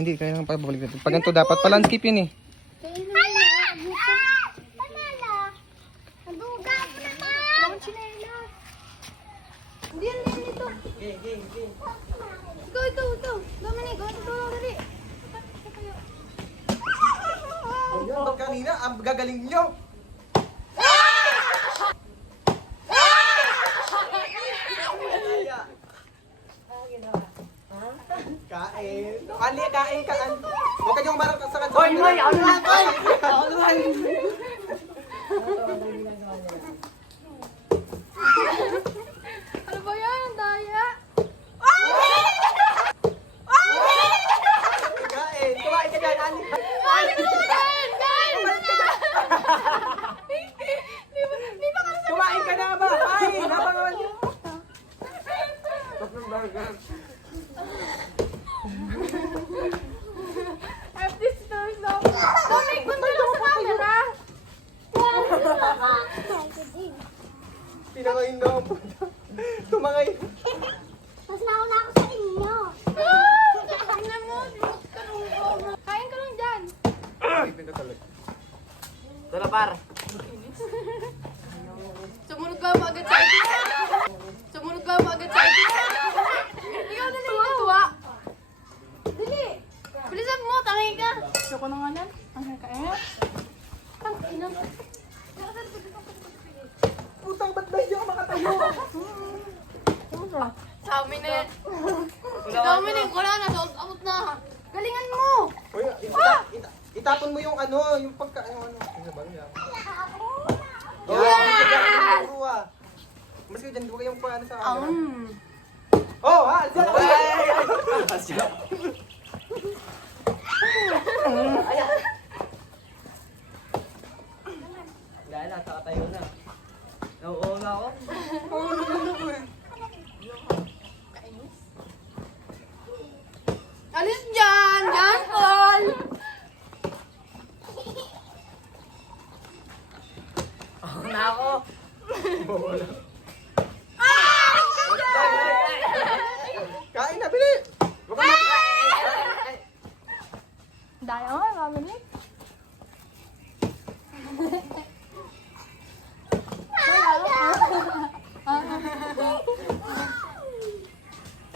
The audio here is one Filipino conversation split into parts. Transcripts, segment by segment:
Hindi, kaya lang pabalik natin. Pag ganito dapat, pa-landscape yun eh. Ito. Dominic, ito. Dali. Ba't kanina, ang gagaling nyo. Kain. Ali, kain ka. Huwag ka niyong marang sa kanto. Hoy, ako naman. Ano ba yan? Ang daya. Kain. Kumain ka dyan, Ali. Kumain ka na ba? Kain. Nabangawan niyo. Empty stores na. Dominic, punta lang sa camera. Pinangayin na ako. Tumangay. Mas nauna ako sa inyo. Tingnan mo, kain ka lang dyan. Dala par. Sumunod ba mo agad sa akin? Ikaw na lang natuwa. Dali. Bilisan mo, tangin ka. Ayoko na nga lang. Tangin ka eh. Tangin na. Putang, ba't na hindi ako makatayo? Sa amin na yan. Si Dominic, wala na. Sold out na. Galingan mo. Uy, itapon mo yung ano, yung pagka, ano. Ano ba niya? Yes! Mas kayo dyan, huwag kayong paano sa camera. Oh, ha? Dyan ako! Dahil nakatayo na. Nauuhaw na ako. Alis dyan! Dyan, Paul! Ako na ako. Kain na, bili! Huwag ka makain! Daya nga, Dominic.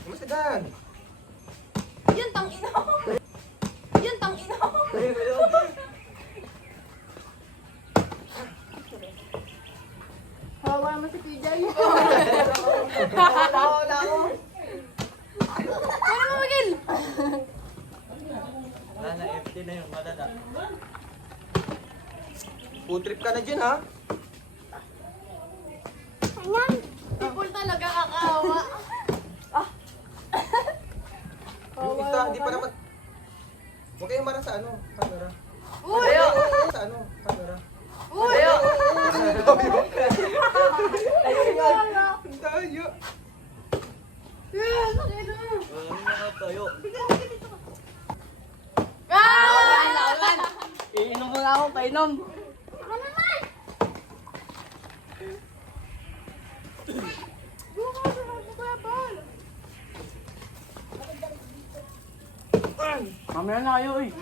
Kamusta Dan? Yan, tangina ko. Hawa naman si PJ. Ano mo, Miguel? Wala na, empty na yung malala. Food trip ka na dyan, ha? People talaga kakawa. Yung isa, hindi pa naman... Huwag kayong marang sa ano, camera. Uy! Sa ano, camera. Uy! Ang tayo. Yes! Okay na. Wala na nakatayo. Iinom mo na ako, painom. Mamaya na kayo eh.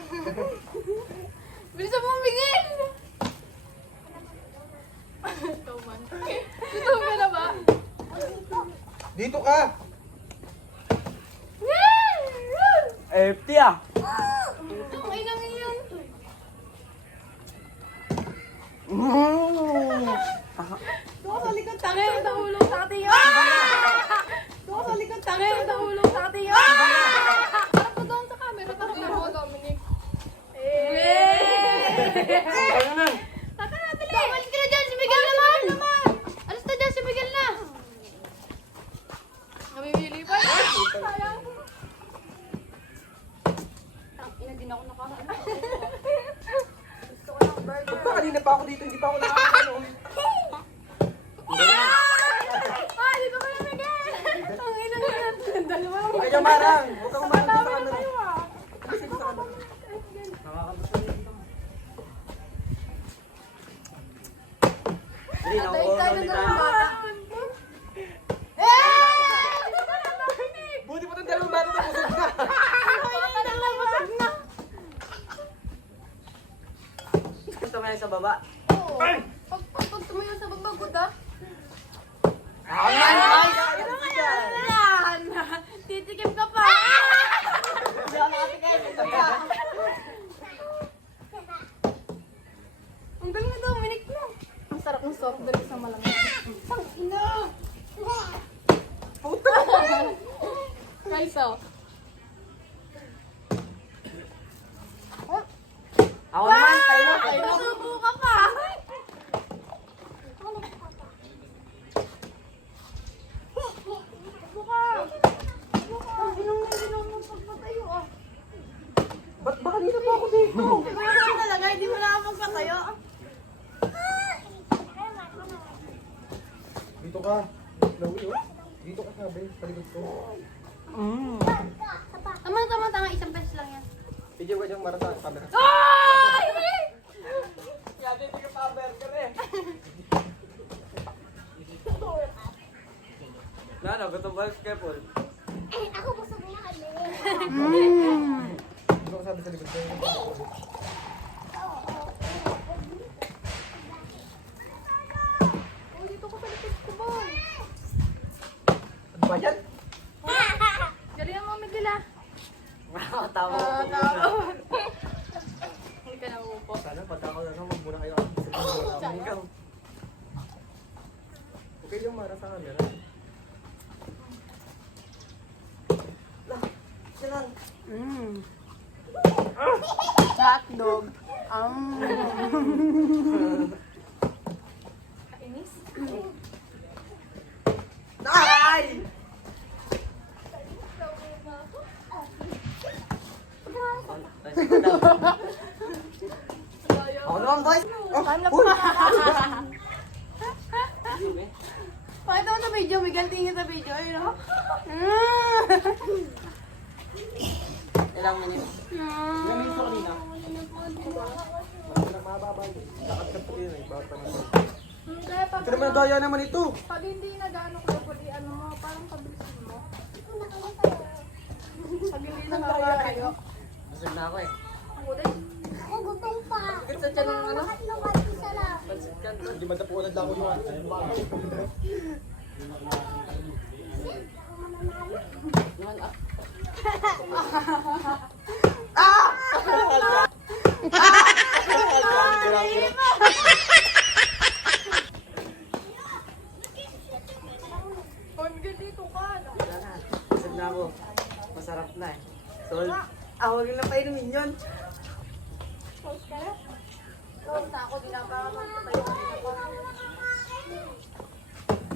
Bilisan mo, Miguel! Ito man. Ito ka na ba? Dito ka! Empty ah. Ang inang iyan. Doon sa likod tangi, nahulog sa atin yun. Doon sa likod tangi, nahulog sa atin yun. Harap ko doon sa camera, parang mo, Dominic. Ano na? Taka na, dali! Alis ka na dyan, si Miguel naman! Alis na dyan, si Miguel na! Namimili pa. Sayang. Tangina, din ako nakakaan. Gusto ko ng burger. Ba't ba kanina pa ako dito, hindi pa ako nakakano? Ay, dito ka na, Miguel! Ang ina yan. Dalawa lang. Huwag kayong marang! Huwag kang marang sa Dami na camera. kayo ah. Kasi sa camera. Hindi, Tayo nauuhaw tayo na ng tayo. dalawang bata. Dito ka na, Dominic! Buti pa itong dalawang bata na busog na. Bata na lang, busog na. Ako naman, boy. Ano kaya yan? Titikim ka pa. Hindi ako nakatigay. Ang galing na Dominic mo. Ang sarap ng soft drinks sa malamig. Ang ina. Kaiso. Ako naman, painom, painom. Nasubo ka pa. Buka. Buka. Inom mo pagpatayo ah. Ba't ba kanina pa ako dito? Siguro ka talaga, hindi mo na ako magpatayo. Dito ka. Chloe, oh. Dito ka sabi, sa likod ko. Tama, isang beses lang yan. Video ka diyang marasa sa camera. Ay! Grabe, hindi ka pa burger eh. Nano, gutom ba kay Paul? Ako gusto mo na kami. Dito ka sabi sa likod ko. Oh, dito ko sa likod ko, boy. Ano ba yan? Galingan mo, Miguel ah. Tama ko. Hindi ka na uupo. Sana pagka ako na huwag muna kayo. Ikaw. Okay yung mara sa camera. Hotdog. Kainis? Ay! Ako naman, boy. Hanap pa. Pakita mo sa video, Miguel. Tingin sa video. Ayun o. Ilang minutes? Ilang minutes ko kanina? Nagmababa yun. Nakat-kat ko yun eh. Bawat pa naman. Kaya pag, Ito naman daya naman ito. pag hindi nag-ano kayo, pwede ano mo, parang pabilisin mo. Pag hindi nag-kaya kayo. Busog na ako eh. Ang gulay. Ako gutom pa. Bakit sa tiyan ng ano? Lahat ng isa lang. Pansit ka. Hindi matapunan ako yun. Naman ah. Oh, Miguel, dito ka. Wala na. Busog na ako. Masarap na eh. Sol. Huwag lang pa inumin yun. Close ka na? Close na ako. Di na pa ako magpatayo.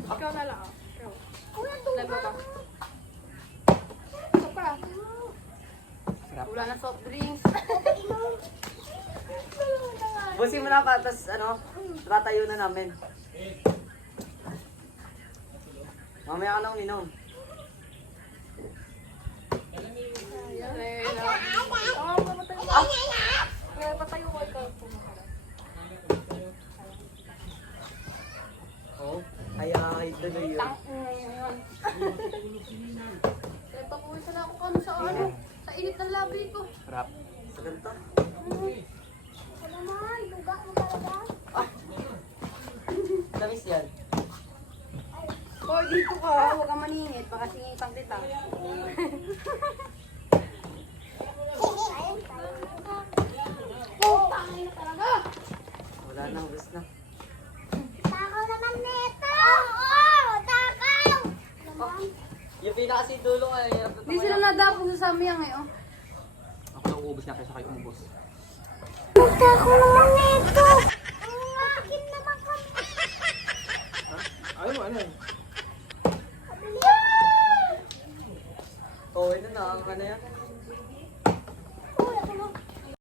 Ikaw na lang. Ikaw. Lalo ka. Ito pa. Wala na soft drinks. Busin mo na pa, tapos ano, tatayo na namin. Mamaya ka nang minom. Patayo ko ikaw. Oo. Kaya tuloy yun. Kaya papuwisan na ako kano sa ano. Sa init ng labi ko. Rap. Sa ganito. Ano naman, luga mo talaga. Tamis yan. Hoy, dito ka. Huwag kang maningit. Baka singitan kita. Oh, pangay na talaga. Wala nang gusto na. Takaw naman nito. Oo, takaw. Naman. Yung pinakasidulong ay hirap na Hindi sila nadapo sa samyang eh. Oh. Ako lang ubos na kaysa kayo umubos. Takaw naman nito. Ang akin naman kami. Ano mo, ano? Oo, ano na, ano yan?